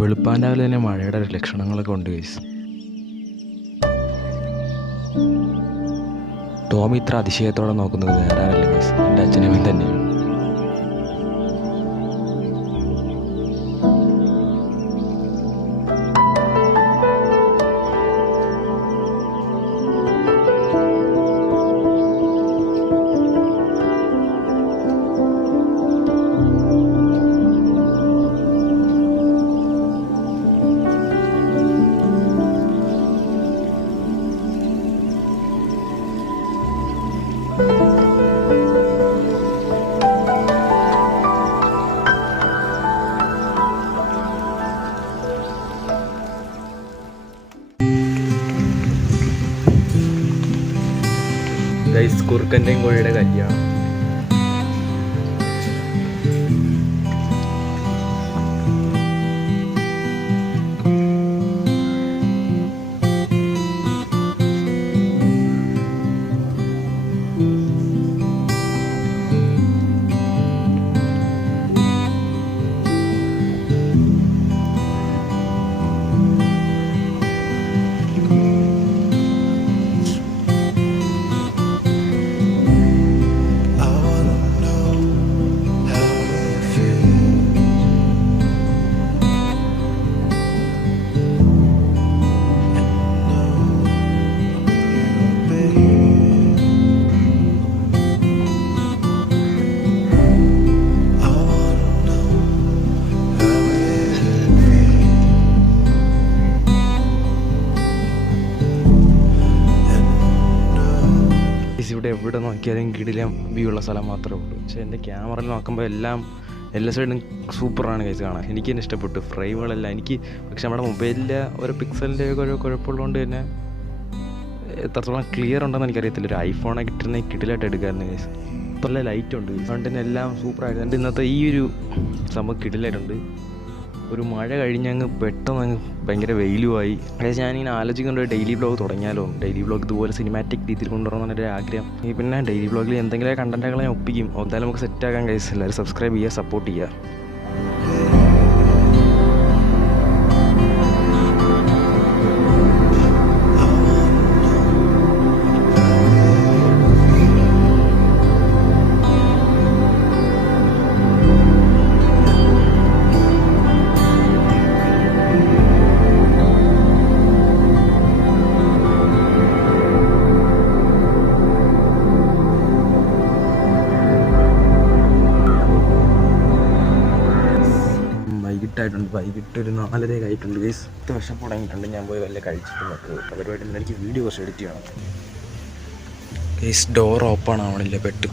വെളുപ്പാൻ രാവിലെ തന്നെ മഴയുടെ ലക്ഷണങ്ങളൊക്കെ ഉണ്ട് ഗൈസ്. ടോമി ഇത്ര അതിശയത്തോടെ നോക്കുന്നത് വേറെ ആരല്ല ഗൈസ്, എൻ്റെ അച്ഛനമ്മയും തന്നെയാണ്. ഗൈസ്, കുറുക്കൻ്റെയും കോഴിയുടെ കല്യാണം. ഇവിടെ എവിടെ നോക്കിയാലും കിടിലം വ്യൂ ഉള്ള സ്ഥലം മാത്രമേ ഉള്ളൂ. പക്ഷേ എൻ്റെ ക്യാമറയിൽ നോക്കുമ്പോൾ എല്ലാ സൈഡും സൂപ്പറാണ് ഗൈസ് കാണാൻ. എനിക്ക് തന്നെ ഇഷ്ടപ്പെട്ടു ഫ്രെയിമുകളെല്ലാം എനിക്ക്. പക്ഷെ നമ്മുടെ മൊബൈലിലെ ഓരോ പിക്സലിൻ്റെ ഓരോ കുഴപ്പമുള്ളതുകൊണ്ട് തന്നെ എത്രത്തോളം ക്ലിയർ ഉണ്ടെന്ന് എനിക്കറിയത്തില്ല. ഒരു ഐഫോണെ കിട്ടുന്ന കിടിലായിട്ട് എടുക്കാമായിരുന്നു ഗൈസ്. നല്ല ലൈറ്റ് ഉണ്ട്, അതുകൊണ്ട് തന്നെ എല്ലാം സൂപ്പറായിട്ട്. എൻ്റെ ഇന്നത്തെ ഈ ഒരു സംഭവം കിടിലായിട്ടുണ്ട്. ഒരു മഴ കഴിഞ്ഞങ്ങ് പെട്ടെന്ന് അങ്ങ് ഭയങ്കര വെയിലുമായി. അതായത് ഞാനിങ്ങനെ ആലോചിക്കൊണ്ട് ഡെയിലി വ്ളോഗ് തുടങ്ങിയാലോ, ഡെയിലി വ്ളോഗ് ഇതുപോലെ സിനിമാറ്റിക് രീതിയിൽ കൊണ്ടുവരണം എന്നൊരു ആഗ്രഹം. ഈ പിന്നെ ഡെയിലി വ്ളോഗിൽ എന്തെങ്കിലും കണ്ടൻറ്റുകൾ ഞാൻ ഒപ്പിക്കും. എന്തായാലും നമുക്ക് സെറ്റാക്കാൻ ഗൈസ്. എല്ലാവരും സബ്സ്ക്രൈബ് ചെയ്യുക, സപ്പോർട്ട് ചെയ്യുക. വൈകിട്ട് ഒരു 4:30 ആയിട്ടുണ്ട് ഗൈസ്. 10 വർഷം തുടങ്ങിയിട്ടുണ്ട്. ഞാൻ പോയി വല്ല കഴിച്ചിട്ട് പരിപാടി. എനിക്ക് വീഡിയോ കുറച്ച് എഡിറ്റ് ചെയ്യണം ഗൈസ്. ഡോർ ഓപ്പൺ ആവണില്ല പെട്ട്.